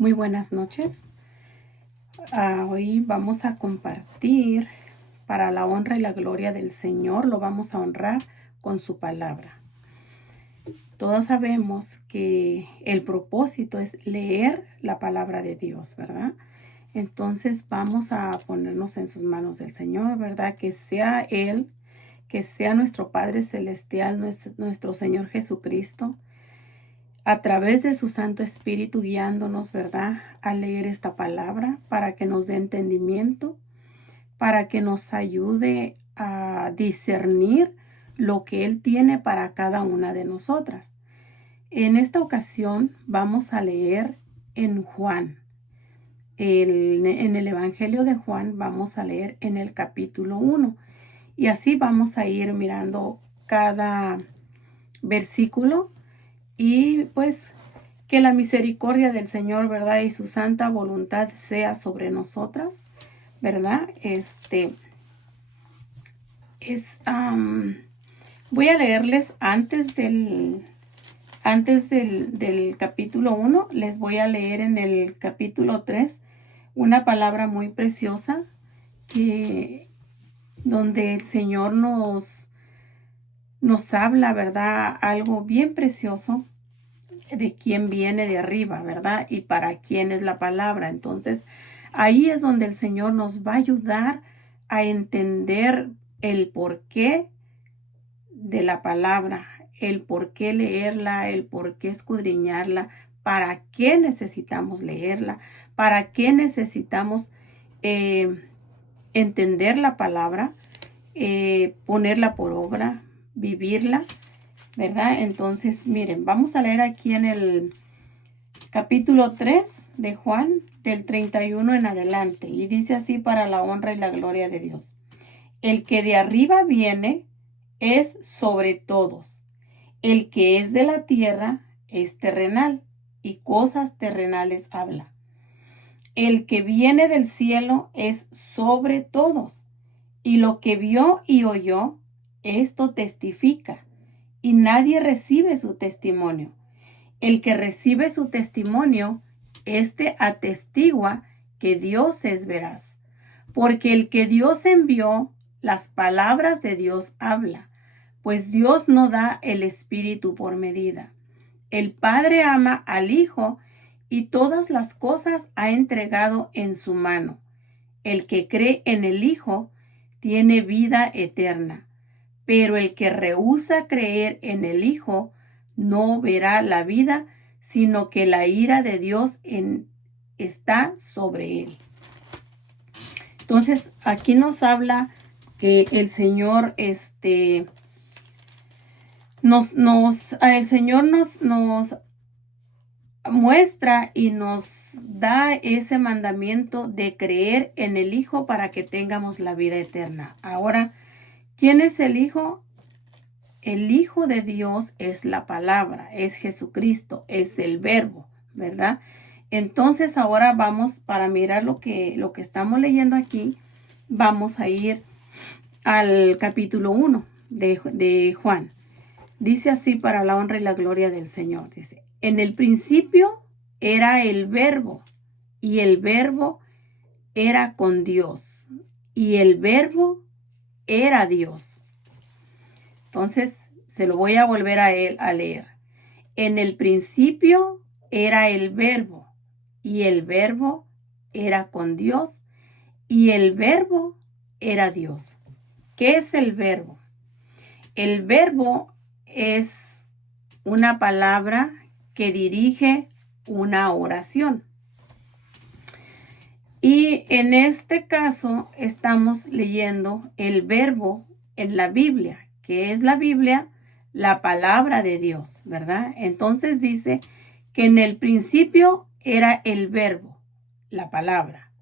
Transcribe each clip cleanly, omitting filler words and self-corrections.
Muy buenas noches. Hoy vamos a compartir para la honra y la gloria del Señor. Lo vamos a honrar con su palabra. Todos sabemos que el propósito es leer la palabra de Dios, ¿verdad? Entonces vamos a ponernos en sus manos del Señor, ¿verdad? Que sea Él, que sea nuestro Padre Celestial, nuestro Señor Jesucristo, a través de su Santo Espíritu guiándonos, ¿verdad?, a leer esta palabra para que nos dé entendimiento, para que nos ayude a discernir lo que Él tiene para cada una de nosotras. En esta ocasión vamos a leer en Juan. En el Evangelio de Juan vamos a leer en el capítulo 1. Y así vamos a ir mirando cada versículo y pues que la misericordia del Señor, ¿verdad?, y su santa voluntad sea sobre nosotras, ¿verdad? Voy a leerles antes del capítulo 1, les voy a leer en el capítulo 3 una palabra muy preciosa donde el Señor nos habla, ¿verdad?, algo bien precioso de quién viene de arriba, ¿verdad? Y para quién es la palabra. Entonces, ahí es donde el Señor nos va a ayudar a entender el porqué de la palabra, el por qué leerla, el por qué escudriñarla, para qué necesitamos leerla, para qué necesitamos entender la palabra, ponerla por obra, vivirla, ¿verdad? Entonces, miren, vamos a leer aquí en el capítulo 3 de Juan, del 31 en adelante, y dice así para la honra y la gloria de Dios. El que de arriba viene es sobre todos. El que es de la tierra es terrenal, y cosas terrenales habla. El que viene del cielo es sobre todos, y lo que vio y oyó, esto testifica, y nadie recibe su testimonio. El que recibe su testimonio, éste atestigua que Dios es veraz. Porque el que Dios envió, las palabras de Dios habla, pues Dios no da el Espíritu por medida. El Padre ama al Hijo y todas las cosas ha entregado en su mano. El que cree en el Hijo tiene vida eterna, pero el que rehúsa creer en el Hijo no verá la vida, sino que la ira de Dios está sobre él. Entonces, aquí nos habla que el Señor, el Señor nos muestra y nos da ese mandamiento de creer en el Hijo para que tengamos la vida eterna. Ahora, ¿quién es el Hijo? El Hijo de Dios es la palabra, es Jesucristo, es el verbo, ¿verdad? Entonces ahora vamos, para mirar lo que estamos leyendo aquí, vamos a ir al capítulo 1 de Juan. Dice así para la honra y la gloria del Señor. Dice, en el principio era el verbo, y el verbo era con Dios, y el verbo era Dios. Entonces, se lo voy a volver a leer. En el principio era el verbo, y el verbo era con Dios, y el verbo era Dios. ¿Qué es el verbo? El verbo es una palabra que dirige una oración. Y en este caso estamos leyendo el verbo en la Biblia. ¿Qué es la Biblia? La palabra de Dios, ¿verdad? Entonces dice que en el principio era el verbo, la palabra,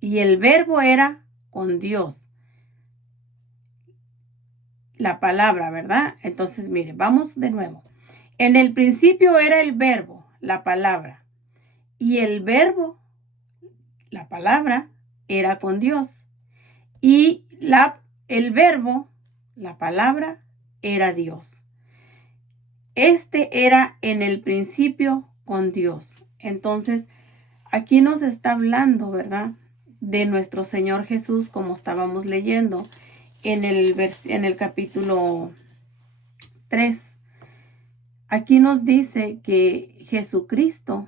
y el verbo era con Dios, la palabra, ¿verdad? Entonces, mire, vamos de nuevo. En el principio era el verbo, la palabra, y el verbo, la palabra, era con Dios, y el verbo, la palabra, era Dios. Este era en el principio con Dios. Entonces, aquí nos está hablando, ¿verdad? De nuestro Señor Jesús, como estábamos leyendo en el capítulo 3. Aquí nos dice que Jesucristo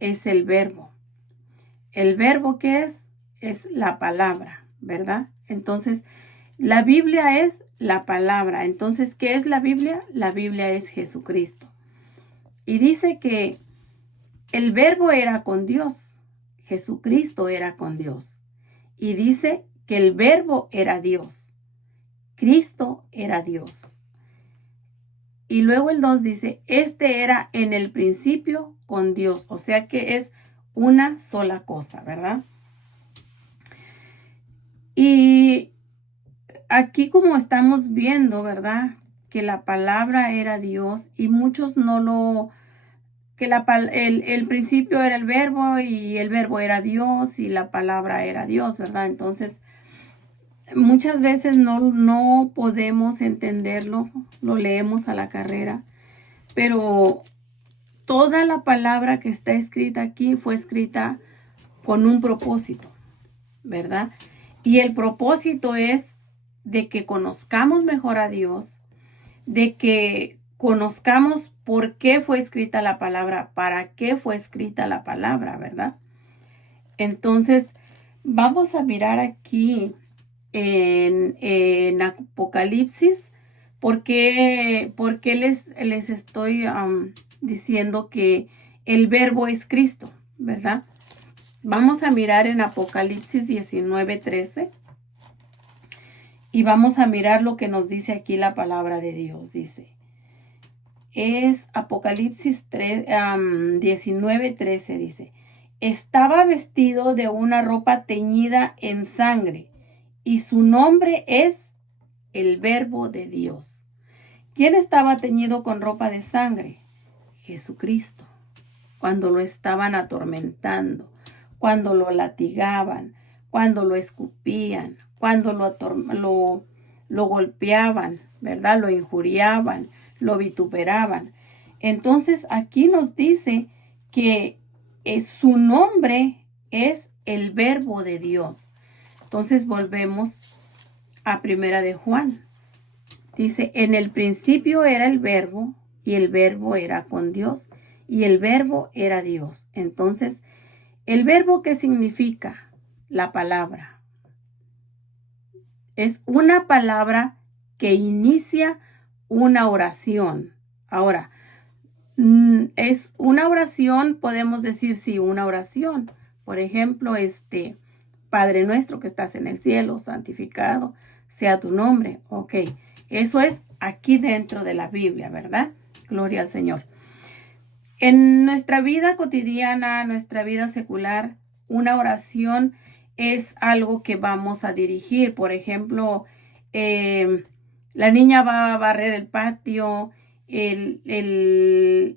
es el verbo. ¿El verbo qué es? Es la palabra, ¿verdad? Entonces, la Biblia es la palabra. Entonces, ¿qué es la Biblia? La Biblia es Jesucristo. Y dice que el verbo era con Dios. Jesucristo era con Dios. Y dice que el verbo era Dios. Cristo era Dios. Y luego el 2 dice, este era en el principio con Dios. O sea que es una sola cosa, ¿verdad? Y aquí como estamos viendo, ¿verdad? Que la palabra era Dios y muchos no lo... que el principio era el verbo y el verbo era Dios y la palabra era Dios, ¿verdad? Entonces, muchas veces no podemos entenderlo, lo leemos a la carrera, pero toda la palabra que está escrita aquí fue escrita con un propósito, ¿verdad? Y el propósito es de que conozcamos mejor a Dios, de que conozcamos por qué fue escrita la palabra, para qué fue escrita la palabra, ¿verdad? Entonces, vamos a mirar aquí en Apocalipsis, ¿por qué les estoy diciendo que el verbo es Cristo, ¿verdad? Vamos a mirar en Apocalipsis 19:13 y vamos a mirar lo que nos dice aquí la palabra de Dios. Dice, es Apocalipsis 19:13, dice, estaba vestido de una ropa teñida en sangre y su nombre es el Verbo de Dios. ¿Quién estaba teñido con ropa de sangre? Jesucristo. Cuando lo estaban atormentando, cuando lo latigaban, cuando lo escupían, cuando lo golpeaban, ¿verdad? Lo injuriaban, lo vituperaban. Entonces aquí nos dice que su nombre es el Verbo de Dios. Entonces volvemos a Primera de Juan. Dice, en el principio era el verbo y el verbo era con Dios y el verbo era Dios. Entonces, ¿el verbo qué significa? La palabra. Es una palabra que inicia una oración. Ahora, es una oración, podemos decir sí, una oración. Por ejemplo, Padre nuestro que estás en el cielo, santificado sea tu nombre. Ok, eso es aquí dentro de la Biblia, ¿verdad? Gloria al Señor. En nuestra vida cotidiana, nuestra vida secular, una oración es algo que vamos a dirigir. Por ejemplo, la niña va a barrer el patio, el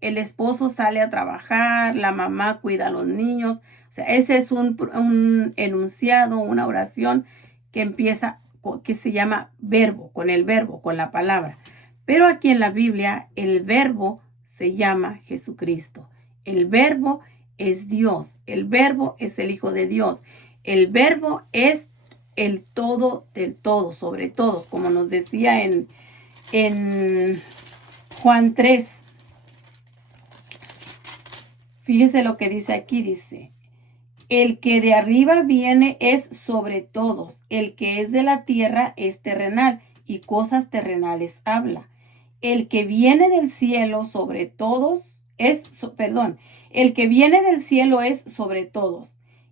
esposo sale a trabajar, la mamá cuida a los niños. O sea, ese es un enunciado, una oración que empieza, que se llama verbo, con el verbo, con la palabra. Pero aquí en la Biblia, el verbo se llama Jesucristo. El verbo es Dios. El verbo es el Hijo de Dios. El verbo es el todo del todo, sobre todo, como nos decía en Juan 3. Fíjese lo que dice aquí, dice, el que de arriba viene es sobre todos, el que es de la tierra es terrenal y cosas terrenales habla. El que viene del cielo sobre todos el que viene del cielo es sobre todos.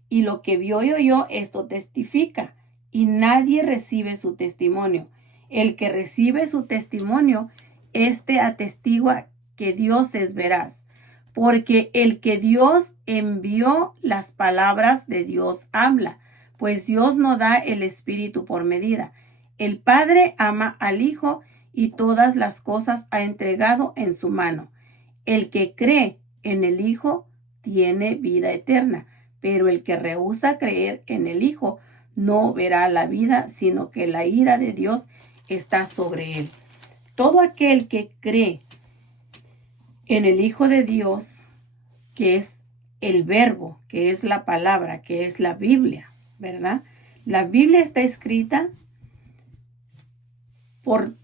Y lo que vio y oyó, esto testifica, y nadie recibe su testimonio. El que recibe su testimonio, atestigua que Dios es veraz. Porque el que Dios envió, las palabras de Dios habla, pues Dios no da el Espíritu por medida. El Padre ama al Hijo y todas las cosas ha entregado en su mano. El que cree en el Hijo tiene vida eterna, pero el que rehúsa creer en el Hijo no verá la vida, sino que la ira de Dios está sobre él. Todo aquel que cree en el Hijo de Dios, que es el verbo, que es la palabra, que es la Biblia, ¿verdad? La Biblia está escrita por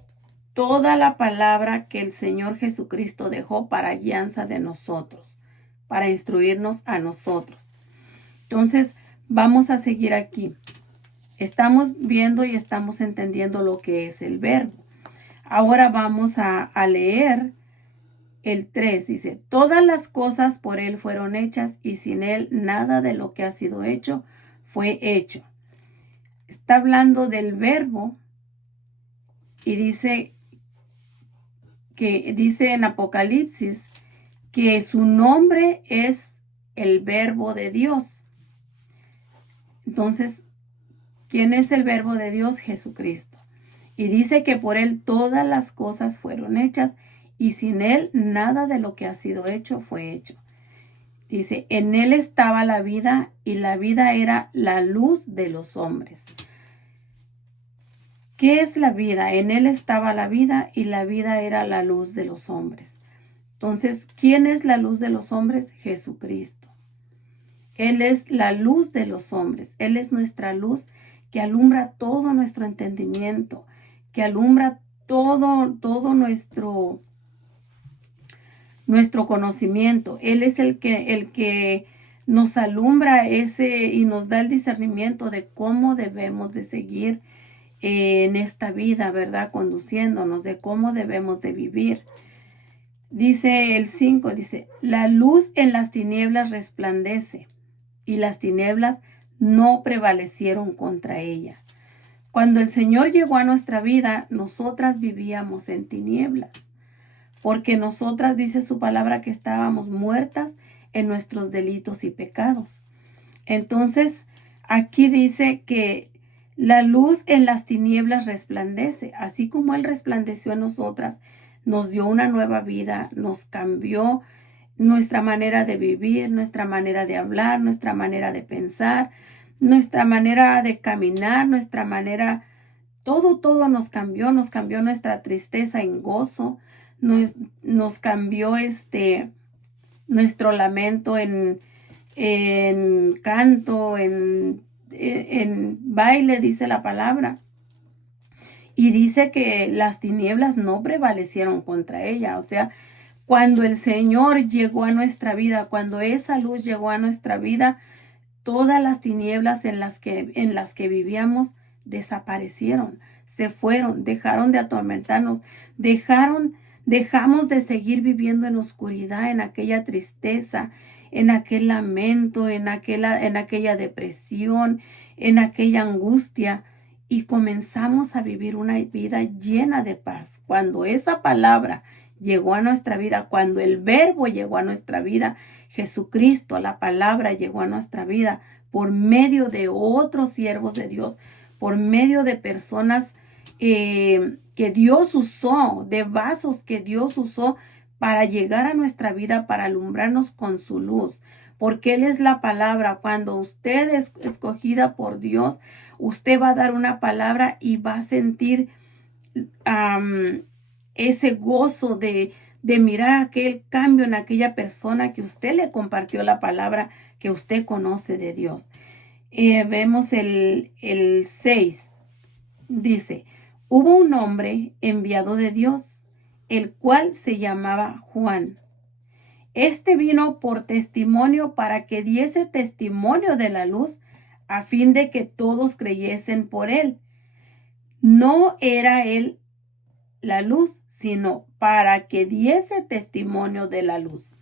toda la palabra que el Señor Jesucristo dejó para guianza de nosotros, para instruirnos a nosotros. Entonces, vamos a seguir aquí. Estamos viendo y estamos entendiendo lo que es el verbo. Ahora vamos a leer el 3. Dice, todas las cosas por Él fueron hechas y sin Él nada de lo que ha sido hecho fue hecho. Está hablando del verbo y dice en Apocalipsis que su nombre es el verbo de Dios. Entonces, ¿quién es el verbo de Dios? Jesucristo. Y dice que por Él todas las cosas fueron hechas y sin Él nada de lo que ha sido hecho fue hecho. Dice, en Él estaba la vida y la vida era la luz de los hombres. ¿Qué es la vida? En Él estaba la vida y la vida era la luz de los hombres. Entonces, ¿quién es la luz de los hombres? Jesucristo. Él es la luz de los hombres. Él es nuestra luz que alumbra todo nuestro entendimiento, que alumbra todo nuestro conocimiento. Él es el que nos alumbra y nos da el discernimiento de cómo debemos de seguir en esta vida, ¿verdad? Conduciéndonos, de cómo debemos de vivir. Dice el 5, dice, la luz en las tinieblas resplandece y las tinieblas no prevalecieron contra ella. Cuando el Señor llegó a nuestra vida, nosotras vivíamos en tinieblas, porque nosotras, dice su palabra, que estábamos muertas en nuestros delitos y pecados. Entonces, aquí dice que la luz en las tinieblas resplandece, así como Él resplandeció en nosotras, nos dio una nueva vida, nos cambió nuestra manera de vivir, nuestra manera de hablar, nuestra manera de pensar, nuestra manera de caminar, nuestra manera, todo nos cambió nuestra tristeza en gozo, nos cambió nuestro lamento en canto, en baile, dice la palabra. Y dice que las tinieblas no prevalecieron contra ella. O sea, cuando el Señor llegó a nuestra vida, cuando esa luz llegó a nuestra vida, todas las tinieblas en las que vivíamos desaparecieron, se fueron, dejaron de atormentarnos, dejamos de seguir viviendo en oscuridad, en aquella tristeza, en aquel lamento, en aquella depresión, en aquella angustia, y comenzamos a vivir una vida llena de paz. Cuando esa palabra llegó a nuestra vida, cuando el verbo llegó a nuestra vida, Jesucristo, la palabra, llegó a nuestra vida por medio de otros siervos de Dios, por medio de personas que Dios usó, de vasos que Dios usó para llegar a nuestra vida, para alumbrarnos con su luz, porque Él es la palabra. Cuando usted es escogida por Dios, usted va a dar una palabra y va a sentir ese gozo de mirar aquel cambio en aquella persona que usted le compartió la palabra que usted conoce de Dios. Vemos el 6. Dice, hubo un hombre enviado de Dios, el cual se llamaba Juan. Este vino por testimonio para que diese testimonio de la luz, a fin de que todos creyesen por él. No era él la luz, sino para que diese testimonio de la luz.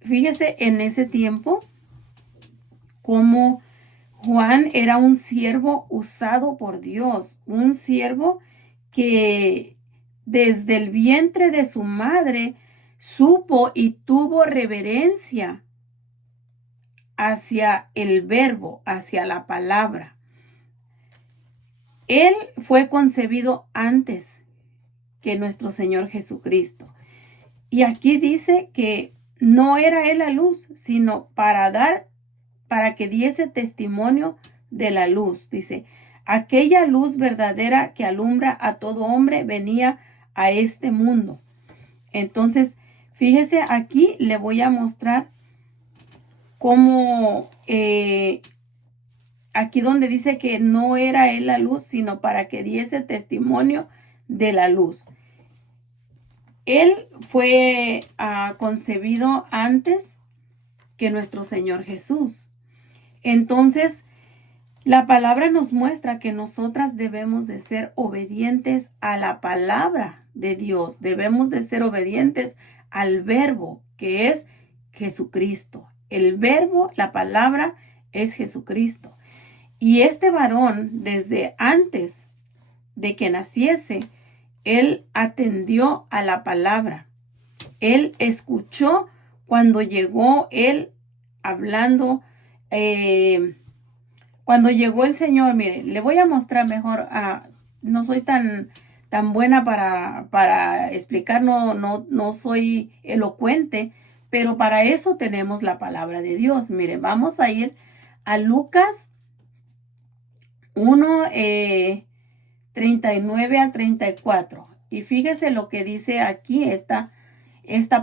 Fíjese en ese tiempo cómo Juan era un siervo usado por Dios, un siervo que desde el vientre de su madre supo y tuvo reverencia hacia el verbo, hacia la palabra. Él fue concebido antes que nuestro Señor Jesucristo. Y aquí dice que no era Él la luz, sino para que diese testimonio de la luz. Dice, aquella luz verdadera que alumbra a todo hombre venía a este mundo. Entonces, fíjese aquí, le voy a mostrar cómo aquí donde dice que no era él la luz, sino para que diese testimonio de la luz. Él fue concebido antes que nuestro Señor Jesús. Entonces, la palabra nos muestra que nosotras debemos de ser obedientes a la palabra de Dios. Debemos de ser obedientes al verbo, que es Jesucristo. El verbo, la palabra, es Jesucristo. Y este varón, desde antes de que naciese, él atendió a la palabra. Él escuchó cuando llegó él hablando, cuando llegó el Señor. Mire, le voy a mostrar mejor. No soy tan buena para explicar, no soy elocuente, pero para eso tenemos la palabra de Dios. Mire, vamos a ir a Lucas 1, 39 al 34. Y fíjese lo que dice aquí esta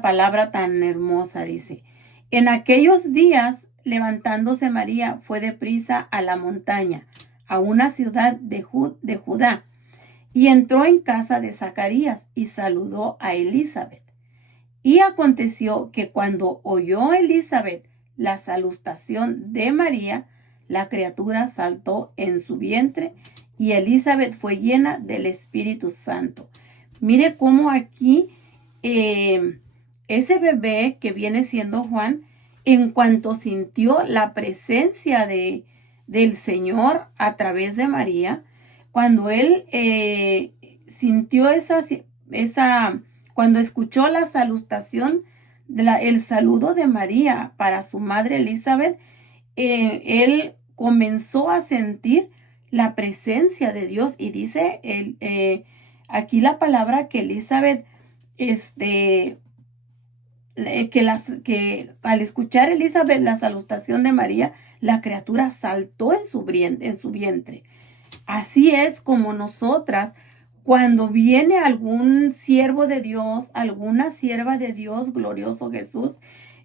palabra tan hermosa. Dice: en aquellos días, levantándose María, fue deprisa a la montaña, a una ciudad de Judá, y entró en casa de Zacarías y saludó a Elizabeth. Y aconteció que cuando oyó Elizabeth la salutación de María, la criatura saltó en su vientre, y Elizabeth fue llena del Espíritu Santo. Mire cómo aquí ese bebé que viene siendo Juan, en cuanto sintió la presencia del Señor a través de María, cuando él sintió cuando escuchó la salutación, el saludo de María para su madre Elizabeth, él comenzó a sentir la presencia de Dios. Y dice aquí la palabra que Elizabeth, que al escuchar Elizabeth la salutación de María, la criatura saltó en su vientre. Así es como nosotras, cuando viene algún siervo de Dios, alguna sierva de Dios, glorioso Jesús,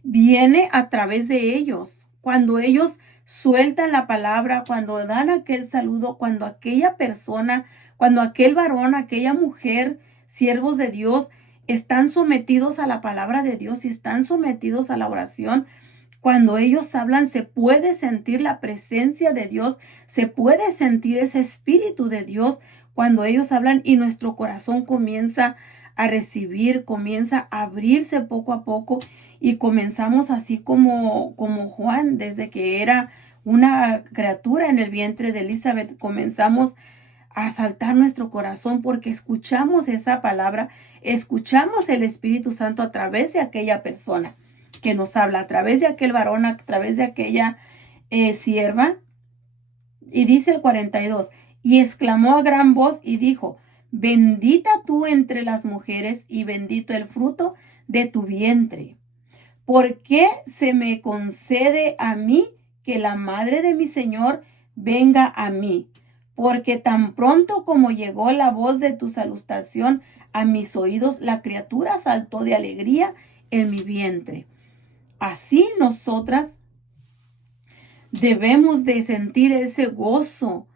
viene a través de ellos. Cuando ellos sueltan la palabra, cuando dan aquel saludo, cuando aquella persona, cuando aquel varón, aquella mujer, siervos de Dios, están sometidos a la palabra de Dios y están sometidos a la oración, cuando ellos hablan, se puede sentir la presencia de Dios, se puede sentir ese Espíritu de Dios cuando ellos hablan, y nuestro corazón comienza a recibir, comienza a abrirse poco a poco, y comenzamos así como Juan, desde que era una criatura en el vientre de Elizabeth, comenzamos a saltar nuestro corazón porque escuchamos esa palabra, escuchamos el Espíritu Santo a través de aquella persona que nos habla, a través de aquel varón, a través de aquella sierva. Y dice el 42, y exclamó a gran voz y dijo: bendita tú entre las mujeres y bendito el fruto de tu vientre. ¿Por qué se me concede a mí que la madre de mi Señor venga a mí? Porque tan pronto como llegó la voz de tu salutación a mis oídos, la criatura saltó de alegría en mi vientre. Así nosotras debemos de sentir ese gozo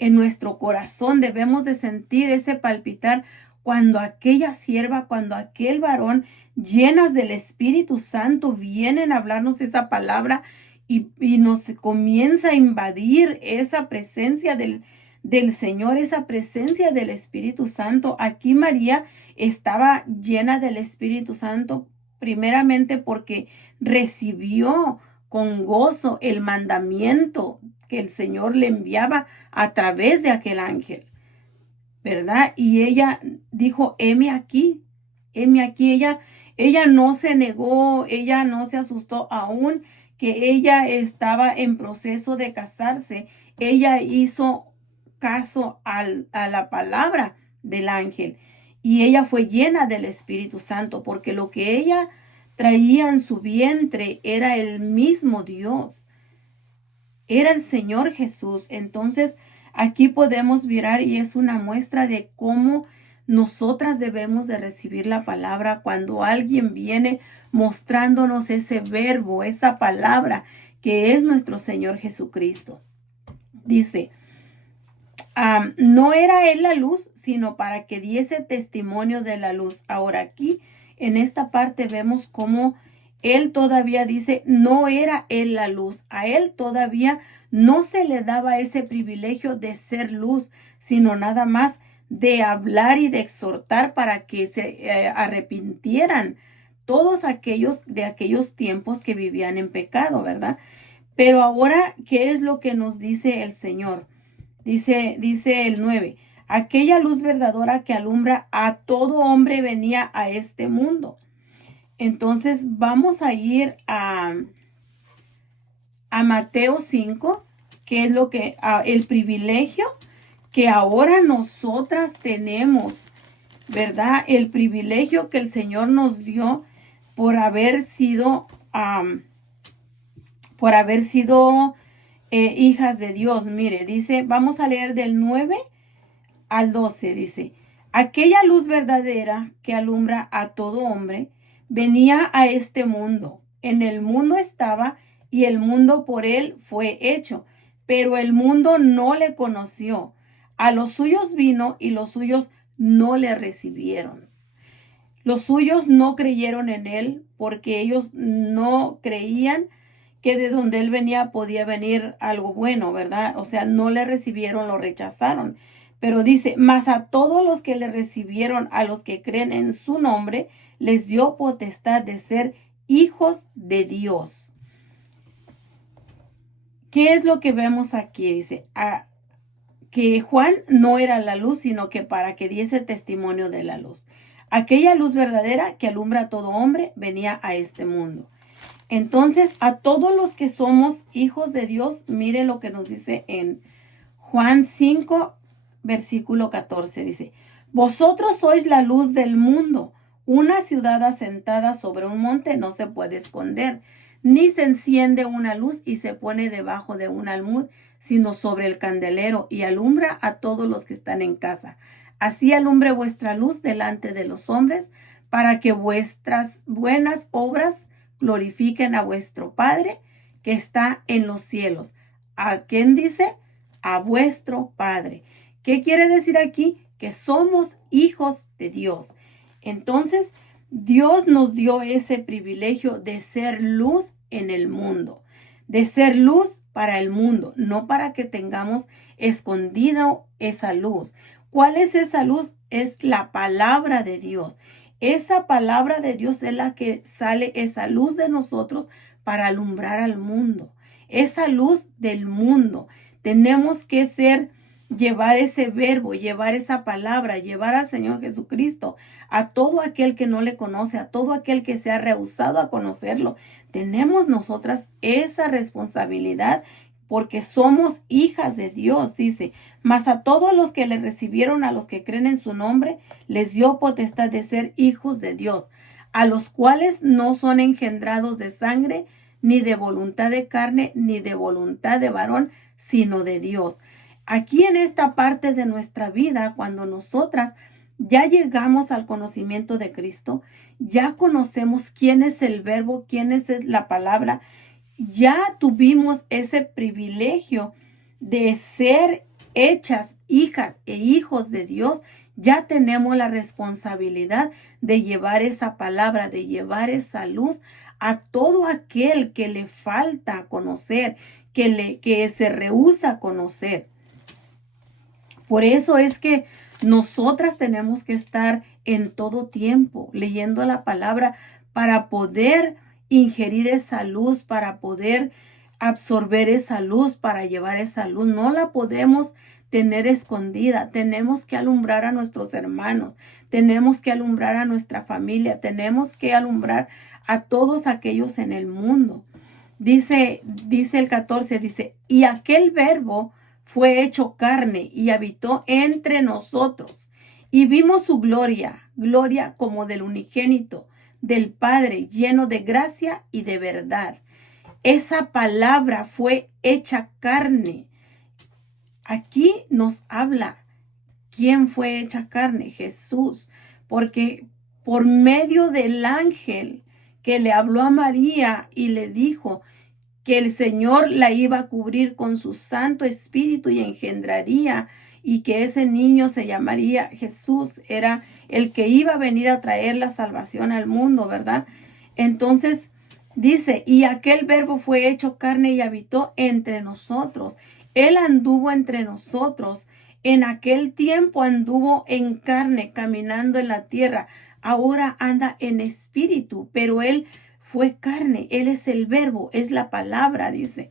en nuestro corazón, debemos de sentir ese palpitar cuando aquella sierva, cuando aquel varón, llenas del Espíritu Santo, vienen a hablarnos esa palabra y nos comienza a invadir esa presencia del Señor, esa presencia del Espíritu Santo. Aquí María estaba llena del Espíritu Santo, primeramente porque recibió con gozo el mandamiento que el Señor le enviaba a través de aquel ángel, ¿verdad? Y ella dijo: heme aquí, heme aquí. Ella no se negó, ella no se asustó, aún que ella estaba en proceso de casarse. Ella hizo caso a la palabra del ángel, y ella fue llena del Espíritu Santo, porque lo que ella traía en su vientre era el mismo Dios, era el Señor Jesús. Entonces aquí podemos mirar, y es una muestra de cómo nosotras debemos de recibir la palabra cuando alguien viene mostrándonos ese verbo, esa palabra que es nuestro Señor Jesucristo. Dice, no era Él la luz, sino para que diese testimonio de la luz. Ahora aquí, en esta parte vemos cómo Él todavía dice, no era Él la luz. A Él todavía no se le daba ese privilegio de ser luz, sino nada más de hablar y de exhortar para que se arrepintieran todos aquellos de aquellos tiempos que vivían en pecado, ¿verdad? Pero ahora, ¿qué es lo que nos dice el Señor? Dice el 9, aquella luz verdadera que alumbra a todo hombre venía a este mundo. Entonces vamos a ir a Mateo 5, que es lo que el privilegio que ahora nosotras tenemos, ¿verdad? El privilegio que el Señor nos dio por haber sido hijas de Dios. Mire, dice, vamos a leer del 9 al 12, dice, aquella luz verdadera que alumbra a todo hombre venía a este mundo. En el mundo estaba y el mundo por él fue hecho, pero el mundo no le conoció. A los suyos vino y los suyos no le recibieron. Los suyos no creyeron en él porque ellos no creían que de donde él venía podía venir algo bueno, ¿verdad? O sea, no le recibieron, lo rechazaron. Pero dice, mas a todos los que le recibieron, a los que creen en su nombre, les dio potestad de ser hijos de Dios. ¿Qué es lo que vemos aquí? Dice, que Juan no era la luz, sino que para que diese testimonio de la luz. Aquella luz verdadera que alumbra a todo hombre venía a este mundo. Entonces, a todos los que somos hijos de Dios, mire lo que nos dice en Juan 5, versículo 14. Dice, vosotros sois la luz del mundo. Una ciudad asentada sobre un monte no se puede esconder, ni se enciende una luz y se pone debajo de un almud, sino sobre el candelero y alumbra a todos los que están en casa. Así alumbre vuestra luz delante de los hombres, para que vuestras buenas obras glorifiquen a vuestro Padre que está en los cielos. ¿A quién dice? A vuestro Padre. ¿Qué quiere decir aquí? Que somos hijos de Dios. Entonces, Dios nos dio ese privilegio de ser luz en el mundo, de ser luz para el mundo, no para que tengamos escondido esa luz. ¿Cuál es esa luz? Es la palabra de Dios. Esa palabra de Dios es la que sale, esa luz de nosotros para alumbrar al mundo. Esa luz del mundo. Tenemos que llevar ese verbo, llevar esa palabra, llevar al Señor Jesucristo a todo aquel que no le conoce, a todo aquel que se ha rehusado a conocerlo. Tenemos nosotras esa responsabilidad porque somos hijas de Dios, dice, mas a todos los que le recibieron, a los que creen en su nombre, les dio potestad de ser hijos de Dios, a los cuales no son engendrados de sangre, ni de voluntad de carne, ni de voluntad de varón, sino de Dios. Aquí en esta parte de nuestra vida, cuando nosotras ya llegamos al conocimiento de Cristo, ya conocemos quién es el verbo, quién es la palabra, ya tuvimos ese privilegio de ser hechas hijas e hijos de Dios, ya tenemos la responsabilidad de llevar esa palabra, de llevar esa luz a todo aquel que le falta conocer, que se rehúsa a conocer. Por eso es que nosotras tenemos que estar en todo tiempo leyendo la palabra para poder ingerir esa luz, para poder absorber esa luz, para llevar esa luz. No la podemos tener escondida. Tenemos que alumbrar a nuestros hermanos, tenemos que alumbrar a nuestra familia, tenemos que alumbrar a todos aquellos en el mundo. Dice el 14, dice, y aquel verbo fue hecho carne y habitó entre nosotros. Y vimos su gloria, gloria como del unigénito del Padre, lleno de gracia y de verdad. Esa palabra fue hecha carne. Aquí nos habla ¿Quién fue hecha carne? Jesús. Porque por medio del ángel que le habló a María y le dijo que el Señor la iba a cubrir con su Santo Espíritu y engendraría, y que ese niño se llamaría Jesús, era el que iba a venir a traer la salvación al mundo, ¿verdad? Entonces dice, y aquel verbo fue hecho carne y habitó entre nosotros. Él anduvo entre nosotros. En aquel tiempo anduvo en carne, caminando en la tierra. Ahora anda en espíritu, pero él fue carne. Él es el verbo, es la palabra, dice.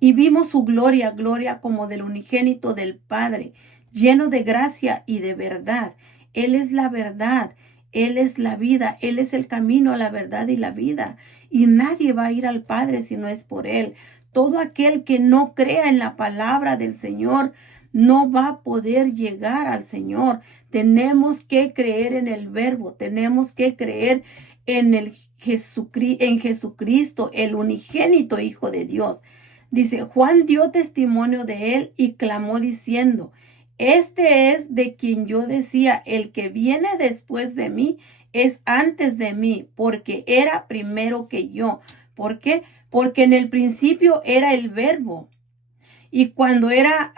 Y vimos su gloria, gloria como del unigénito del Padre, lleno de gracia y de verdad. Él es la verdad, Él es la vida, Él es el camino a la verdad y la vida. Y nadie va a ir al Padre si no es por Él. Todo aquel que no crea en la palabra del Señor no va a poder llegar al Señor. Tenemos que creer en el verbo, tenemos que creer en Jesucristo, el unigénito Hijo de Dios. Dice, Juan dio testimonio de él y clamó diciendo, este es de quien yo decía, el que viene después de mí es antes de mí, porque era primero que yo. ¿Por qué? Porque en el principio era el verbo. Y cuando era,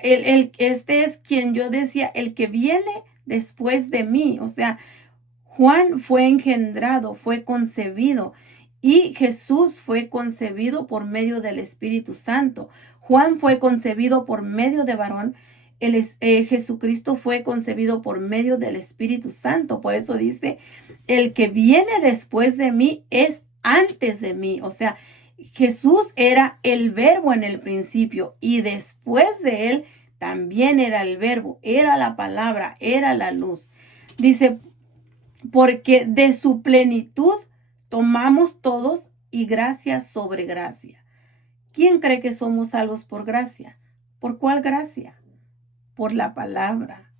este es quien yo decía, el que viene después de mí. O sea, Juan fue engendrado, fue concebido. Y Jesús fue concebido por medio del Espíritu Santo. Juan fue concebido por medio de varón. Jesucristo fue concebido por medio del Espíritu Santo. Por eso dice, el que viene después de mí es antes de mí. O sea, Jesús era el verbo en el principio y después de él también era el verbo, era la palabra, era la luz. Dice, porque de su plenitud tomamos todos y gracia sobre gracia. ¿Quién cree que somos salvos por gracia? ¿Por cuál gracia? Por la palabra,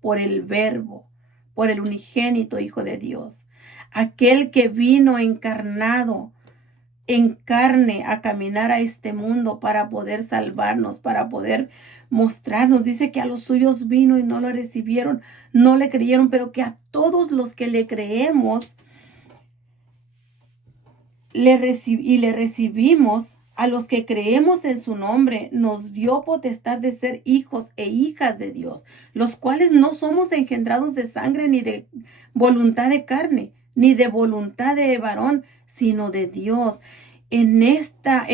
por el verbo, por el unigénito Hijo de Dios. Aquel que vino encarnado en carne a caminar a este mundo para poder salvarnos, para poder mostrarnos. Dice que a los suyos vino y no lo recibieron, no le creyeron, pero que a todos los que le creemos le recibimos, a los que creemos en su nombre, nos dio potestad de ser hijos e hijas de Dios, los cuales no somos engendrados de sangre ni de voluntad de carne, ni de voluntad de varón, sino de Dios. En esta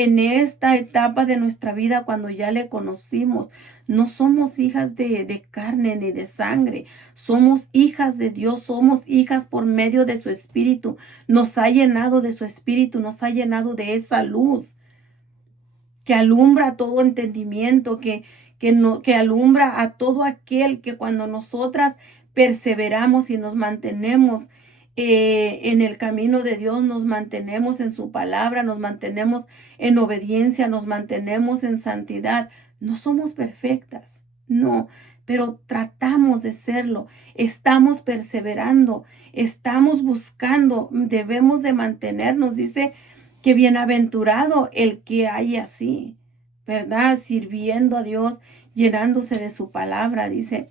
etapa de nuestra vida, cuando ya le conocimos, no somos hijas de carne ni de sangre, somos hijas de Dios, somos hijas por medio de su Espíritu. Nos ha llenado de su Espíritu, nos ha llenado de esa luz que alumbra todo entendimiento, que alumbra a todo aquel que cuando nosotras perseveramos y nos mantenemos en el camino de Dios, nos mantenemos en su palabra, nos mantenemos en obediencia, nos mantenemos en santidad. No somos perfectas, no, pero tratamos de serlo. Estamos perseverando, estamos buscando, debemos de mantenernos. Dice que bienaventurado el que hay así, ¿verdad? Sirviendo a Dios, llenándose de su palabra. Dice,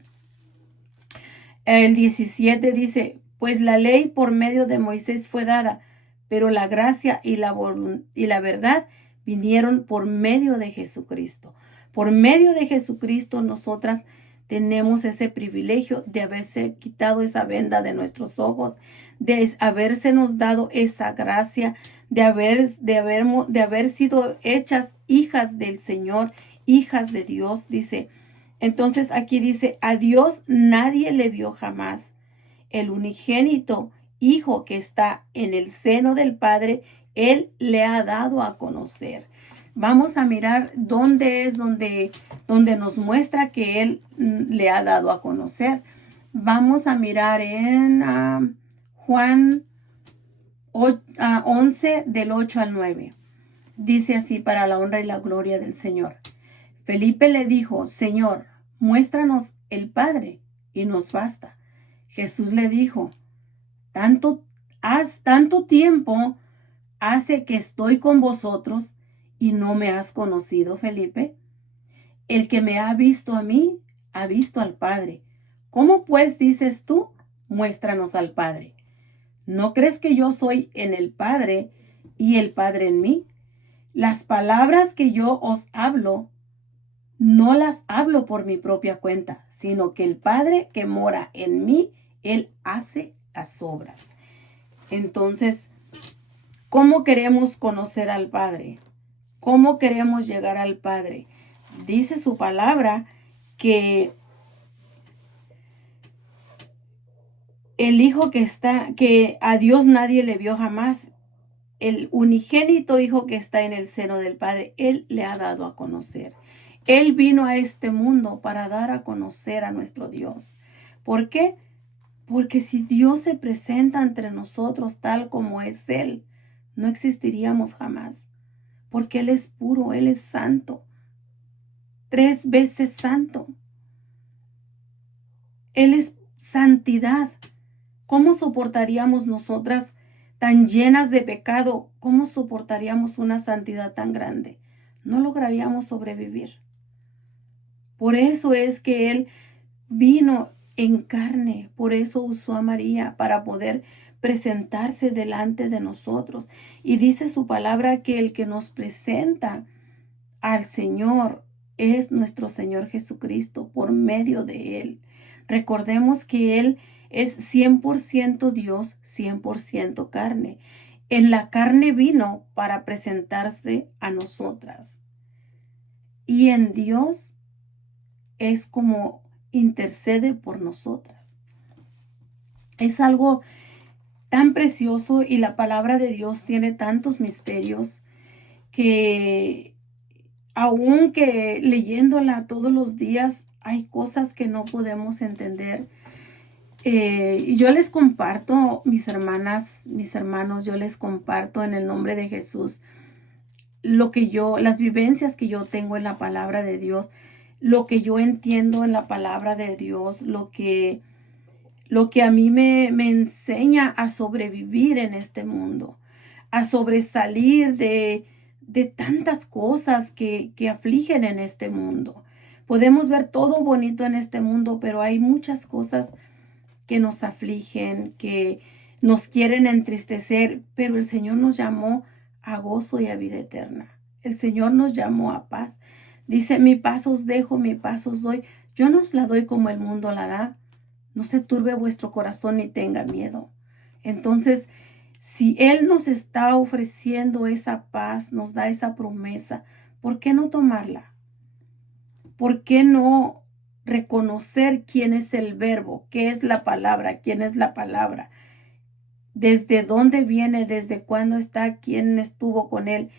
el 17 dice, pues la ley por medio de Moisés fue dada, pero la gracia y la verdad vinieron por medio de Jesucristo. Por medio de Jesucristo nosotras tenemos ese privilegio de haberse quitado esa venda de nuestros ojos, de habérsenos dado esa gracia, de haber sido hechas hijas del Señor, hijas de Dios, dice. Entonces aquí dice, a Dios nadie le vio jamás. El unigénito Hijo que está en el seno del Padre, Él le ha dado a conocer. Vamos a mirar dónde es donde nos muestra que Él le ha dado a conocer. Vamos a mirar en Juan 11 del 8 al 9. Dice así, para la honra y la gloria del Señor. Felipe le dijo, Señor, muéstranos el Padre y nos basta. Jesús le dijo, tanto tiempo hace que estoy con vosotros y no me has conocido, Felipe. El que me ha visto a mí, ha visto al Padre. ¿Cómo pues dices tú, muéstranos al Padre? ¿No crees que yo soy en el Padre y el Padre en mí? Las palabras que yo os hablo, no las hablo por mi propia cuenta, sino que el Padre que mora en mí, Él hace las obras. Entonces, ¿cómo queremos conocer al Padre? ¿Cómo queremos llegar al Padre? Dice su palabra que el Hijo que a Dios nadie le vio jamás, el unigénito Hijo que está en el seno del Padre, Él le ha dado a conocer. Él vino a este mundo para dar a conocer a nuestro Dios. ¿Por qué? Porque si Dios se presenta entre nosotros tal como es Él, no existiríamos jamás. Porque Él es puro, Él es santo. 3 veces santo. Él es santidad. ¿Cómo soportaríamos nosotras tan llenas de pecado? ¿Cómo soportaríamos una santidad tan grande? No lograríamos sobrevivir. Por eso es que Él vino en carne, por eso usó a María para poder presentarse delante de nosotros. Y dice su palabra que el que nos presenta al Señor es nuestro Señor Jesucristo por medio de Él. Recordemos que Él es 100% Dios, 100% carne. En la carne vino para presentarse a nosotras. Y en Dios es como intercede por nosotras. Es algo tan precioso y la palabra de Dios tiene tantos misterios que aunque leyéndola todos los días hay cosas que no podemos entender. Y yo les comparto, mis hermanas, mis hermanos, yo les comparto en el nombre de Jesús las vivencias que yo tengo en la palabra de Dios, lo que yo entiendo en la palabra de Dios, lo que a mí me enseña a sobrevivir en este mundo, a sobresalir de tantas cosas que afligen en este mundo. Podemos ver todo bonito en este mundo, pero hay muchas cosas que nos afligen, que nos quieren entristecer, pero el Señor nos llamó a gozo y a vida eterna. El Señor nos llamó a paz. Dice, mi paz os dejo, mi paz os doy. Yo no os la doy como el mundo la da. No se turbe vuestro corazón ni tenga miedo. Entonces, si Él nos está ofreciendo esa paz, nos da esa promesa, ¿por qué no tomarla? ¿Por qué no reconocer quién es el verbo? ¿Qué es la palabra? ¿Quién es la palabra? ¿Desde dónde viene? ¿Desde cuándo está? ¿Quién estuvo con Él?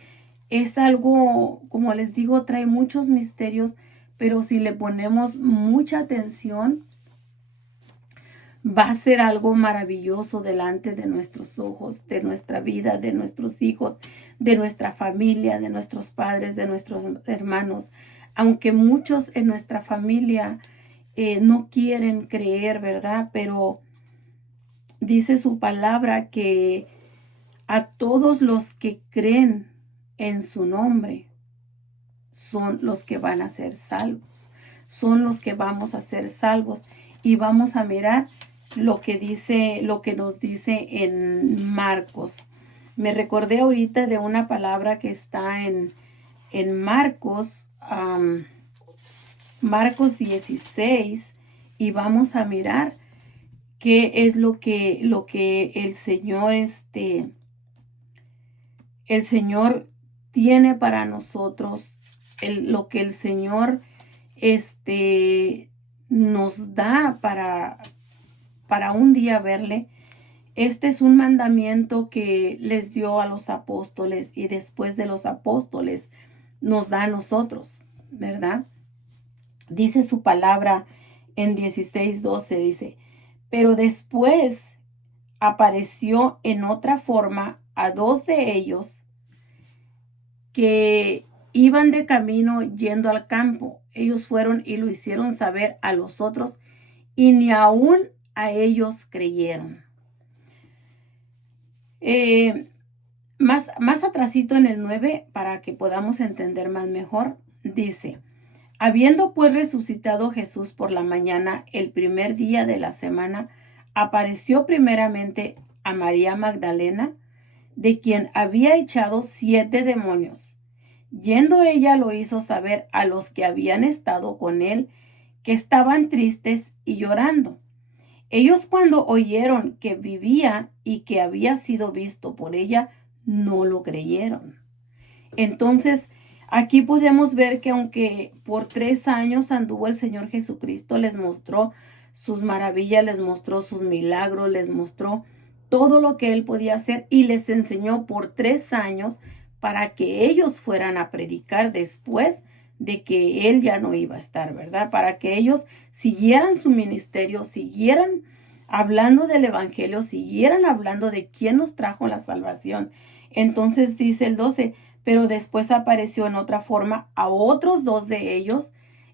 Es algo, como les digo, trae muchos misterios, pero si le ponemos mucha atención, va a ser algo maravilloso delante de nuestros ojos, de nuestra vida, de nuestros hijos, de nuestra familia, de nuestros padres, de nuestros hermanos. Aunque muchos en nuestra familia no quieren creer, ¿verdad? Pero dice su palabra que a todos los que creen en su nombre son los que van a ser salvos. Son los que vamos a ser salvos. Y vamos a mirar lo que nos dice en Marcos. Me recordé ahorita de una palabra que está en Marcos, Marcos 16, y vamos a mirar qué es lo que el Señor tiene para nosotros, lo que el Señor nos da para un día verle. Este es un mandamiento que les dio a los apóstoles y después de los apóstoles nos da a nosotros, ¿verdad? Dice su palabra en 16:12, dice, pero después apareció en otra forma a 2 de ellos que iban de camino yendo al campo. Ellos fueron y lo hicieron saber a los otros y ni aún a ellos creyeron. Más atrasito en el 9, para que podamos entender más mejor, dice, Habiendo pues resucitado Jesús por la mañana, el primer día de la semana, apareció primeramente a María Magdalena, de quien había echado 7 demonios. Yendo ella lo hizo saber a los que habían estado con él, que estaban tristes y llorando. Ellos, cuando oyeron que vivía y que había sido visto por ella, no lo creyeron. Entonces, aquí podemos ver que aunque por 3 años anduvo el Señor Jesucristo, les mostró sus maravillas, les mostró sus milagros, les mostró todo lo que él podía hacer y les enseñó por 3 años para que ellos fueran a predicar después de que él ya no iba a estar, ¿verdad? Para que ellos siguieran su ministerio, siguieran hablando del evangelio, siguieran hablando de quién nos trajo la salvación. Entonces dice el 12, pero después apareció en otra forma a otros 2 de ellos.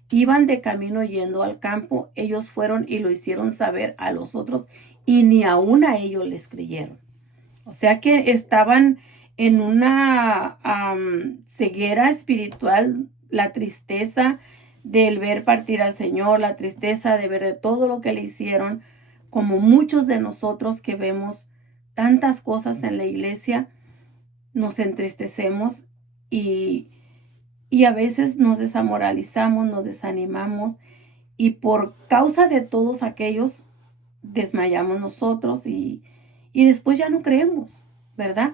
Iban de camino yendo al campo. Ellos fueron y lo hicieron saber a los otros y ni aún a ellos les creyeron. O sea que estaban en una ceguera espiritual, la tristeza del ver partir al Señor, la tristeza de ver de todo lo que le hicieron, como muchos de nosotros que vemos tantas cosas en la iglesia, nos entristecemos y a veces nos desmoralizamos, nos desanimamos y por causa de todos aquellos desmayamos nosotros y después ya no creemos, ¿verdad?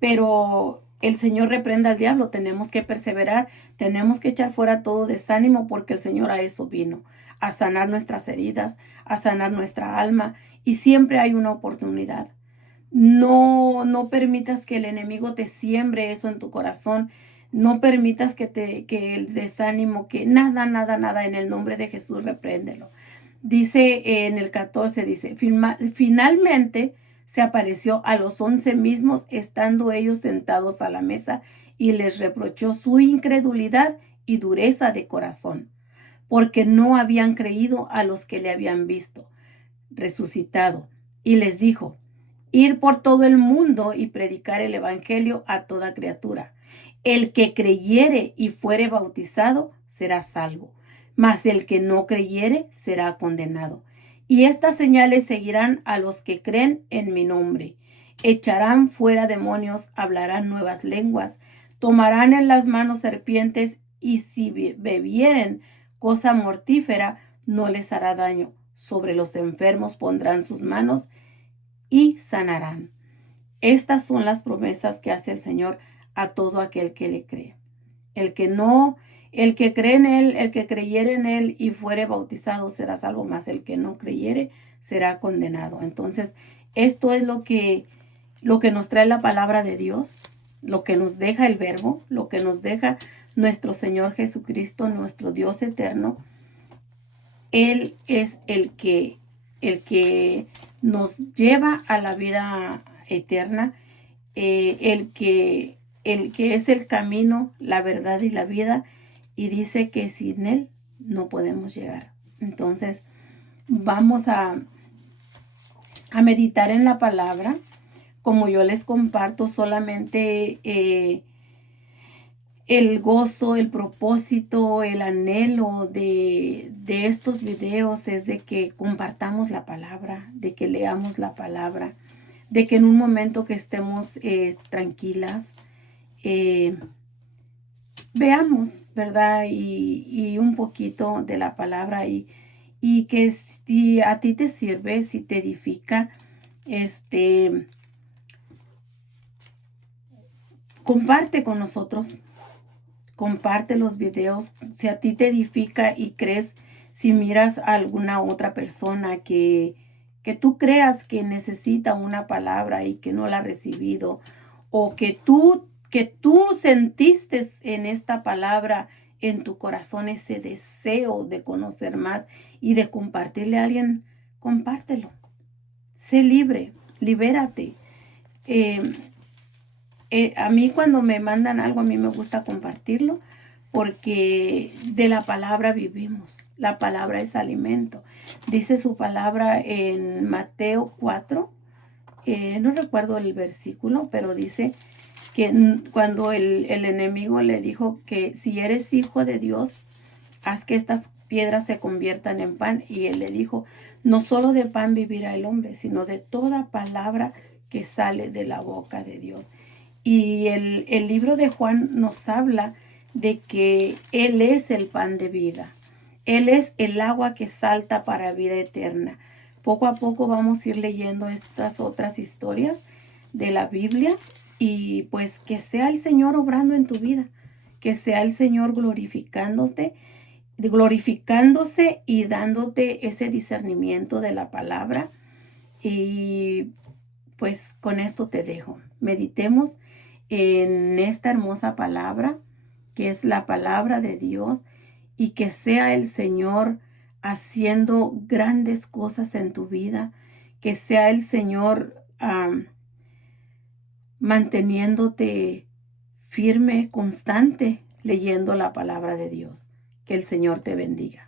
Pero el Señor reprenda al diablo, tenemos que perseverar, tenemos que echar fuera todo desánimo porque el Señor a eso vino, a sanar nuestras heridas, a sanar nuestra alma y siempre hay una oportunidad. No permitas que el enemigo te siembre eso en tu corazón. No permitas que el desánimo, que nada, en el nombre de Jesús, repréndelo. Dice en el 14, dice, finalmente se apareció a los 11 mismos, estando ellos sentados a la mesa, y les reprochó su incredulidad y dureza de corazón, porque no habían creído a los que le habían visto resucitado. Y les dijo, ir por todo el mundo y predicar el evangelio a toda criatura. El que creyere y fuere bautizado será salvo, mas el que no creyere será condenado. Y estas señales seguirán a los que creen en mi nombre. Echarán fuera demonios, hablarán nuevas lenguas, tomarán en las manos serpientes, y si bebieren cosa mortífera, no les hará daño. Sobre los enfermos pondrán sus manos y sanarán. Estas son las promesas que hace el Señor a todo aquel que le cree. El que cree en él, el que creyere en él y fuere bautizado será salvo, mas el que no creyere será condenado. Entonces, esto es lo que nos trae la palabra de Dios, lo que nos deja el verbo, lo que nos deja nuestro Señor Jesucristo, nuestro Dios eterno. Él es el que nos lleva a la vida eterna, el que es el camino, la verdad y la vida, y dice que sin él no podemos llegar. Entonces, vamos a meditar en la palabra. Como yo les comparto, solamente el gozo, el propósito, el anhelo de estos videos es de que compartamos la palabra, de que leamos la palabra, de que en un momento que estemos tranquilas, veamos, ¿verdad? Y un poquito de la palabra y que si a ti te sirve, si te edifica, comparte con nosotros. Comparte los videos. Si a ti te edifica y crees, si miras a alguna otra persona que tú creas que necesita una palabra y que no la ha recibido, o que tú sentiste en esta palabra en tu corazón ese deseo de conocer más y de compartirle a alguien, compártelo. Sé libre, libérate. A mí cuando me mandan algo, a mí me gusta compartirlo porque de la palabra vivimos. La palabra es alimento. Dice su palabra en Mateo 4, no recuerdo el versículo, pero dice que cuando el enemigo le dijo que si eres hijo de Dios, haz que estas piedras se conviertan en pan. Y él le dijo, no solo de pan vivirá el hombre, sino de toda palabra que sale de la boca de Dios. Y el libro de Juan nos habla de que Él es el pan de vida. Él es el agua que salta para vida eterna. Poco a poco vamos a ir leyendo estas otras historias de la Biblia y pues que sea el Señor obrando en tu vida, que sea el Señor glorificándose y dándote ese discernimiento de la palabra. Y pues con esto te dejo. Meditemos en esta hermosa palabra, que es la palabra de Dios, y que sea el Señor haciendo grandes cosas en tu vida, que sea el Señor manteniéndote firme, constante, leyendo la palabra de Dios. Que el Señor te bendiga.